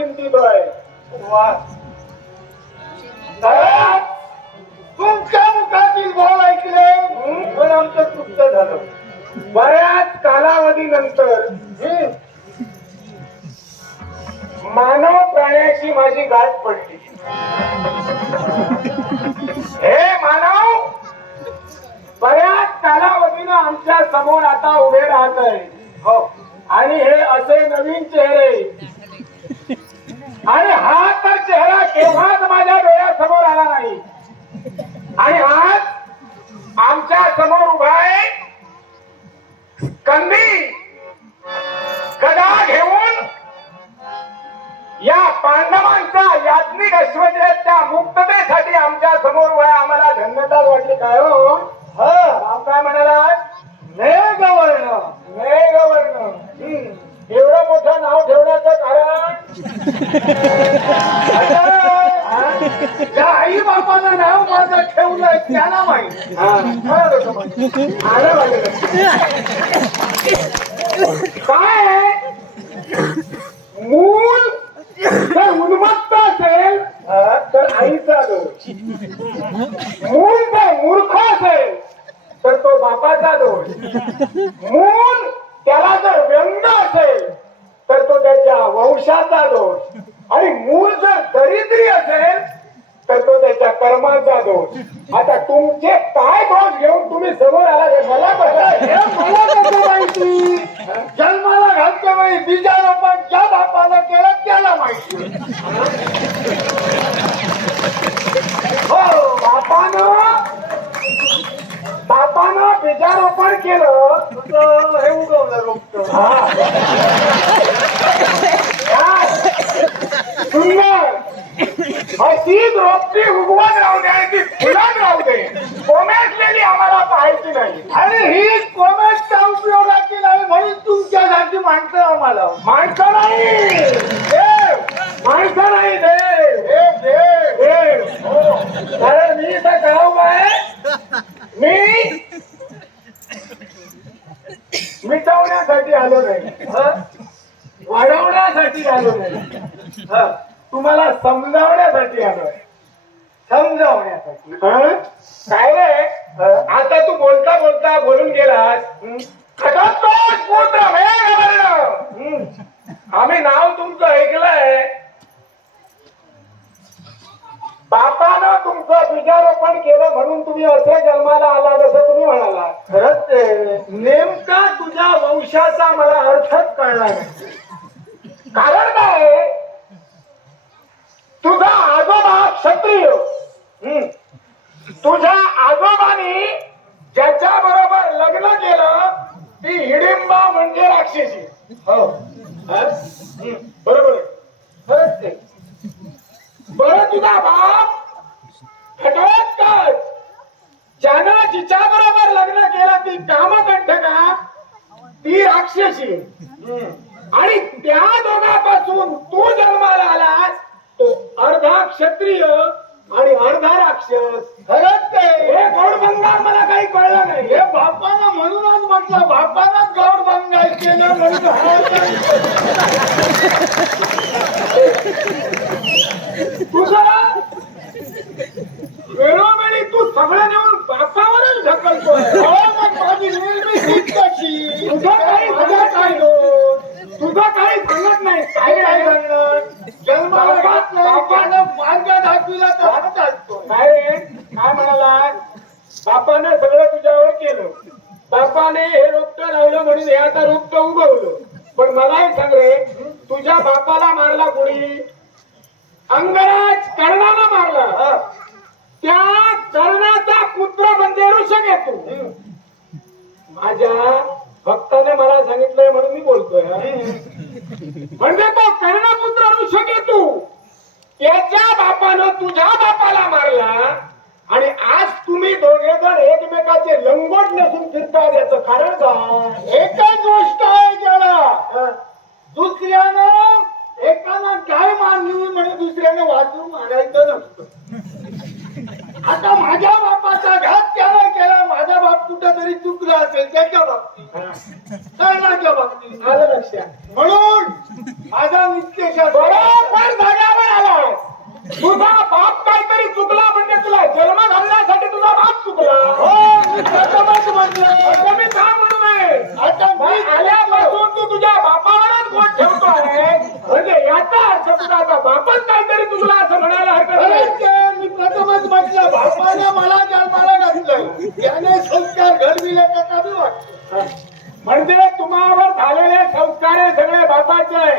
किमतीबाय तुमच्या मुखातील बोल ऐकले पण आमचं तृप्त झालं. बऱ्याच मानव प्राण्याची माझी गाठ पडली. हे मानव बऱ्याच कालावधीनं आमच्यासमोर आता उभे राहत आहे हो. आणि हे असे नवीन चेहरे आणि हा तर चेहरा केव्हाच माझ्या डोळ्यासमोर आला नाही. आणि आज आई बापाचं नाव माझं ठेवलंय त्याला माहिती काय मूल जर उन्मत्त असेल तर आईचा दोष. मूल जर मूर्ख असेल तर तो बापाचा दोष मूल Thank you. सांगण्यासाठी आलो नाही. तुम्हाला समजावण्यासाठी आलो समजावण्यासाठी. काय आता तू बोलता बोलता बोलून गेलास. आम्ही नाव तुमचं ऐकलंय. बापानं तुमचं बीजारोपण केलं म्हणून तुम्ही असे जन्माला आला जसं तुम्ही म्हणाला खरंच नेमका तुझ्या वंशाचा मला अर्थच कळला नाही. Hum, पुत्र म्हणजे ऋषभ येतो. माझ्या भक्ताने मला सांगितलंय म्हणून मी बोलतोय म्हणजे तो कर्णपुत्र ऋषभ येतो त्याच्या बापानं तुझ्या बापाला मारला आणि आज तुम्ही दोघे जण एकमेकाचे लंगोट नसून फिरता याच कारण का एकच गोष्ट आहे त्याला दुसऱ्यानं एकानं काय मानली म्हणजे दुसऱ्याने वाचून मारायचं नसतं. आता माझ्या आघात त्याला केला माझा बाप कुठं तरी चुकला असेल त्याच्या बाबतीत. कर्णाच्या बाबतीत? आलं लक्षात. म्हणून माझा निश्चय बरोबर झाड्यावर आला तुझा बाप काहीतरी चुकला म्हणजे तुला जन्म घालण्यासाठी तुझा নাই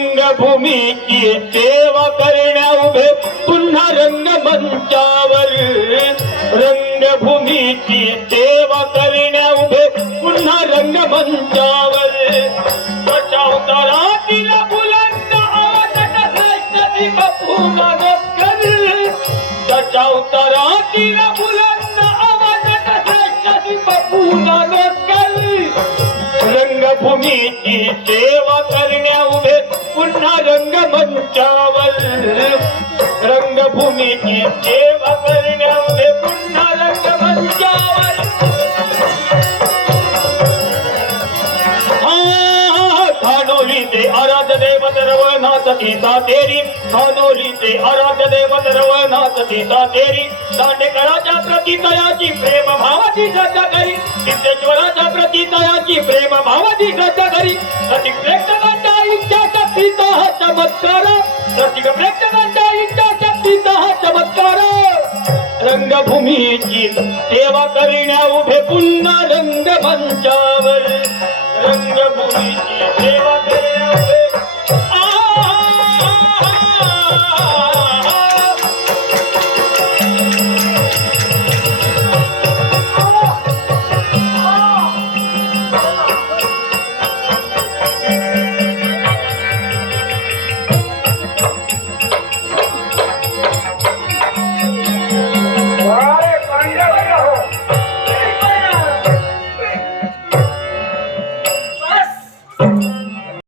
रंगभूमी की सेवा करण्या उभे. पुन्हा रंगमंचावर. रंगभूमीची सेवा करण्या उभे. पुन्हा रंगमंचावर. रंगभूमीची सेवा सीता तेरी खानोली ते आराध्य देवत रवनाथ सीता तेरी। दांडेकराच्या प्रती तयाची प्रेम भावाची श्रद्धा करी सिद्धेश्वराच्या प्रती तयाची प्रेम भावाची श्रद्धा करी। रसिक प्रेक्षकांच्या इच्छा शक्तीचा हा चमत्कार। रसिक प्रेक्षकांच्या इच्छा शक्तीचा हा चमत्कार। रंगभूमीची सेवा करण्या उभे पुन्हा रंगमंचावर। रंगभूमीची सेवा